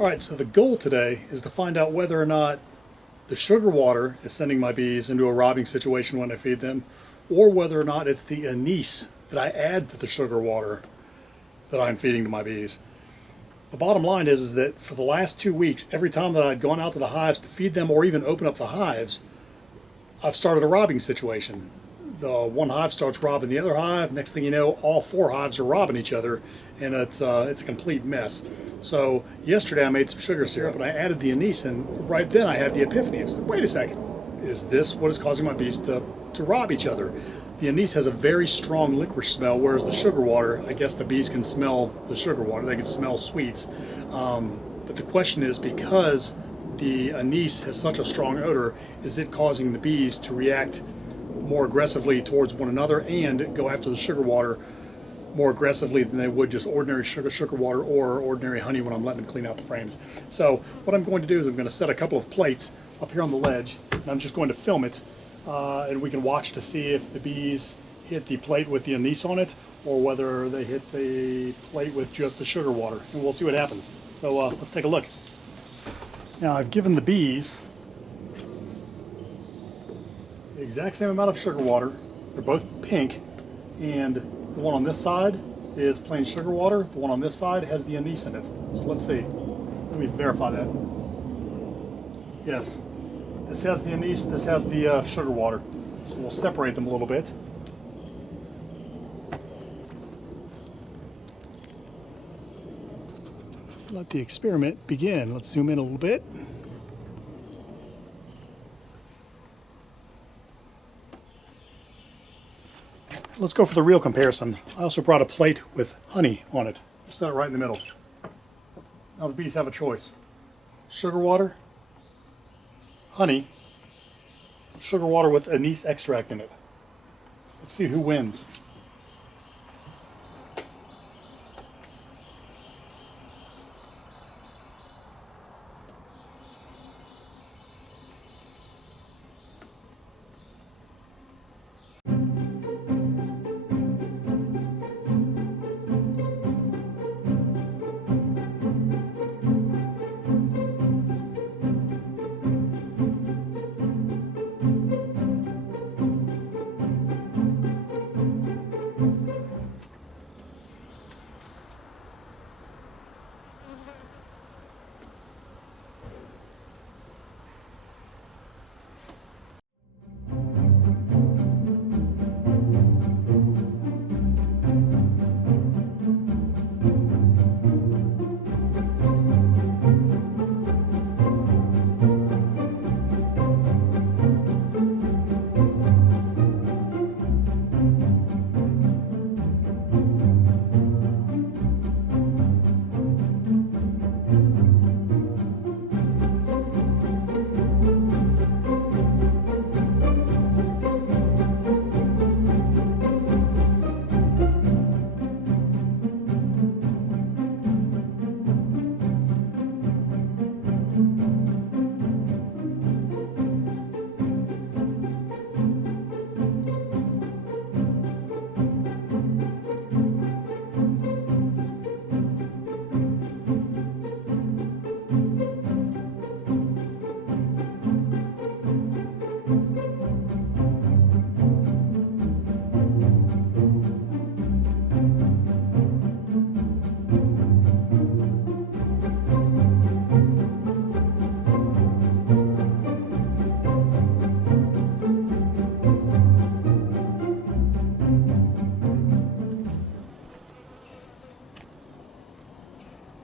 All right, so the goal today is to find out whether or not the sugar water is sending my bees into a robbing situation when I feed them, or whether or not it's the anise that I add to the sugar water that I'm feeding to my bees. The bottom line is that for the last 2 weeks, every time that I'd gone out to the hives to feed them or even open up the hives, I've started a robbing situation. The one hive starts robbing the other hive. Next thing you know, all four hives are robbing each other, and it's a complete mess. So yesterday I made some sugar syrup and I added the anise, and right then I had the epiphany. I said, "Wait a second, is this what is causing my bees to rob each other?" The anise has a very strong licorice smell, whereas the sugar water, I guess the bees can smell the sugar water. They can smell sweets. But the question is, because the anise has such a strong odor, is it causing the bees to react more aggressively towards one another and go after the sugar water more aggressively than they would just ordinary sugar water or ordinary honey when I'm letting them clean out the frames? So what I'm going to do is I'm going to set a couple of plates up here on the ledge, and I'm just going to film it, and we can watch to see if the bees hit the plate with the anise on it or whether they hit the plate with just the sugar water, and we'll see what happens. So let's take a look. Now I've given the bees the exact same amount of sugar water. They're both pink, and the one on this side is plain sugar water. The one on this side has the anise in it. So let's see. Let me verify that. Yes, this has the anise, this has the sugar water. So we'll separate them a little bit. Let the experiment begin. Let's zoom in a little bit. Let's go for the real comparison. I also brought a plate with honey on it. Set it right in the middle. Now the bees have a choice. Sugar water, honey, sugar water with anise extract in it. Let's see who wins.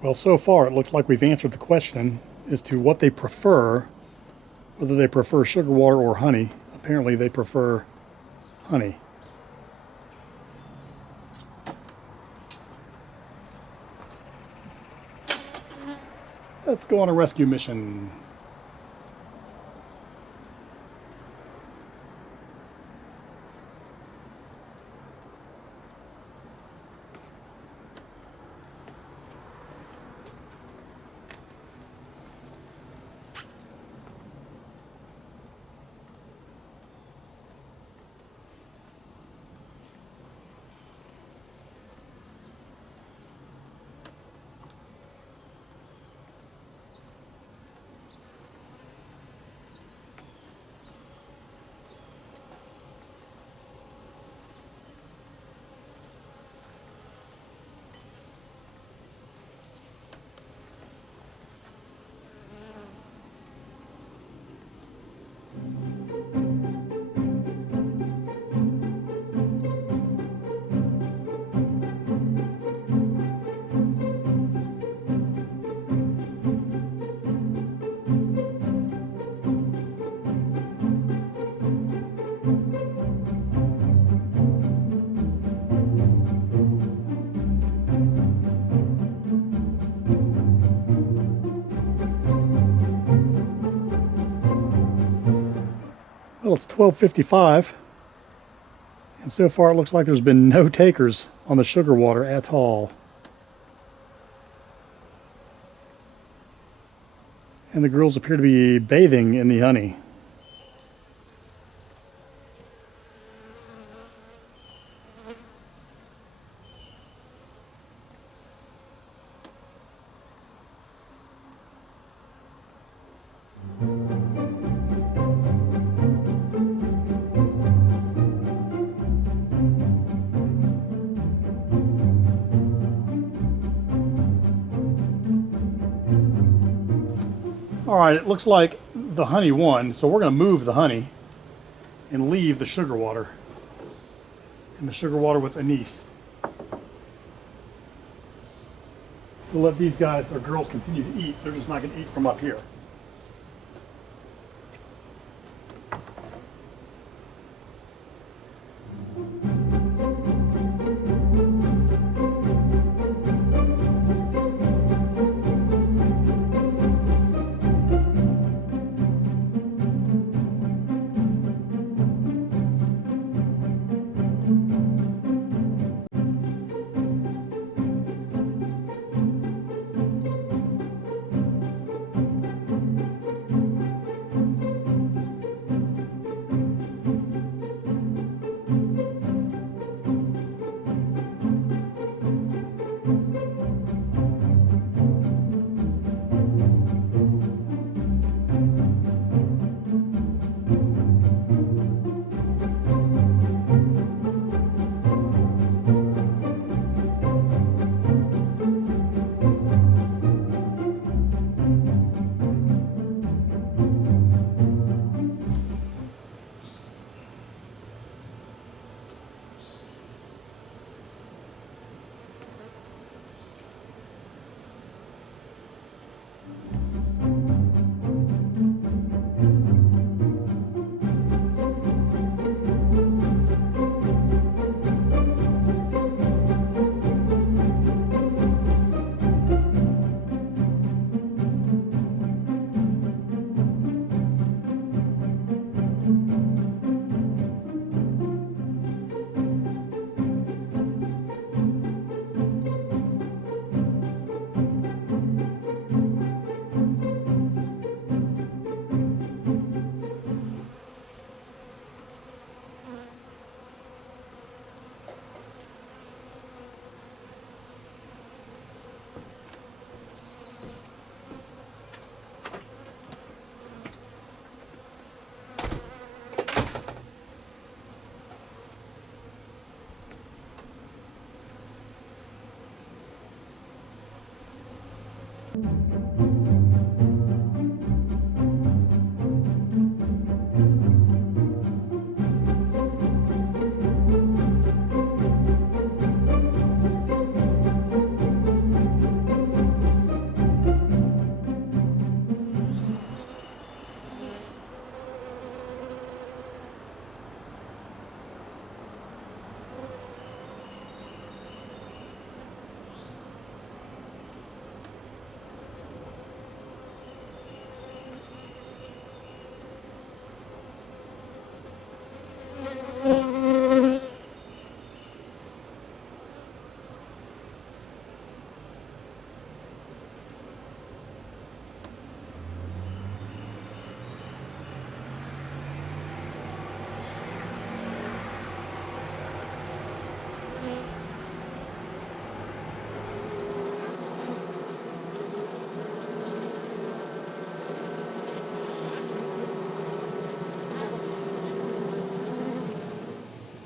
Well, so far it looks like we've answered the question as to what they prefer, whether they prefer sugar water or honey. Apparently they prefer honey. Let's go on a rescue mission. Well, it's 12:55, and so far it looks like there's been no takers on the sugar water at all. And the girls appear to be bathing in the honey. All right, it looks like the honey won, so we're going to move the honey and leave the sugar water. And the sugar water with anise. We'll let these guys or girls continue to eat. They're just not going to eat from up here.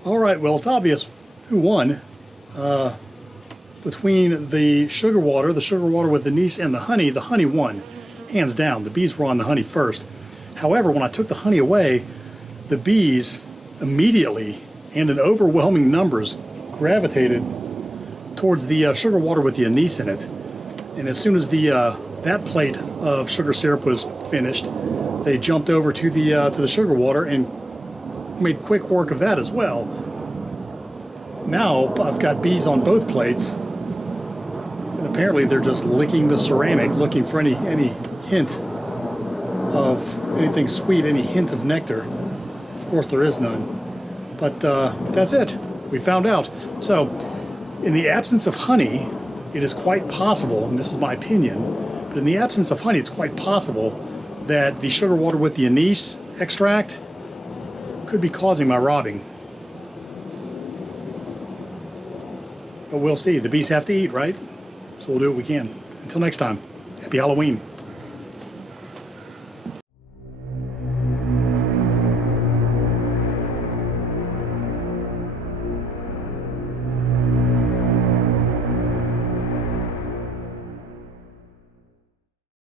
All right, well, it's obvious who won. Between the sugar water with anise, and the honey won, hands down. The bees were on the honey first. However, when I took the honey away, the bees immediately and in overwhelming numbers gravitated towards the sugar water with the anise in it. And as soon as that plate of sugar syrup was finished, they jumped over to the sugar water and made quick work of that as well. Now I've got bees on both plates, and apparently they're just licking the ceramic, looking for any hint of anything sweet, any hint of nectar. course there is none. But that's it. We found out. So, in the absence of honey, it is quite possible, and this is my opinion, but in the absence of honey, it's quite possible that the sugar water with the anise extract could be causing my robbing. But we'll see. The bees have to eat, right? So we'll do what we can. Until next time, happy Halloween.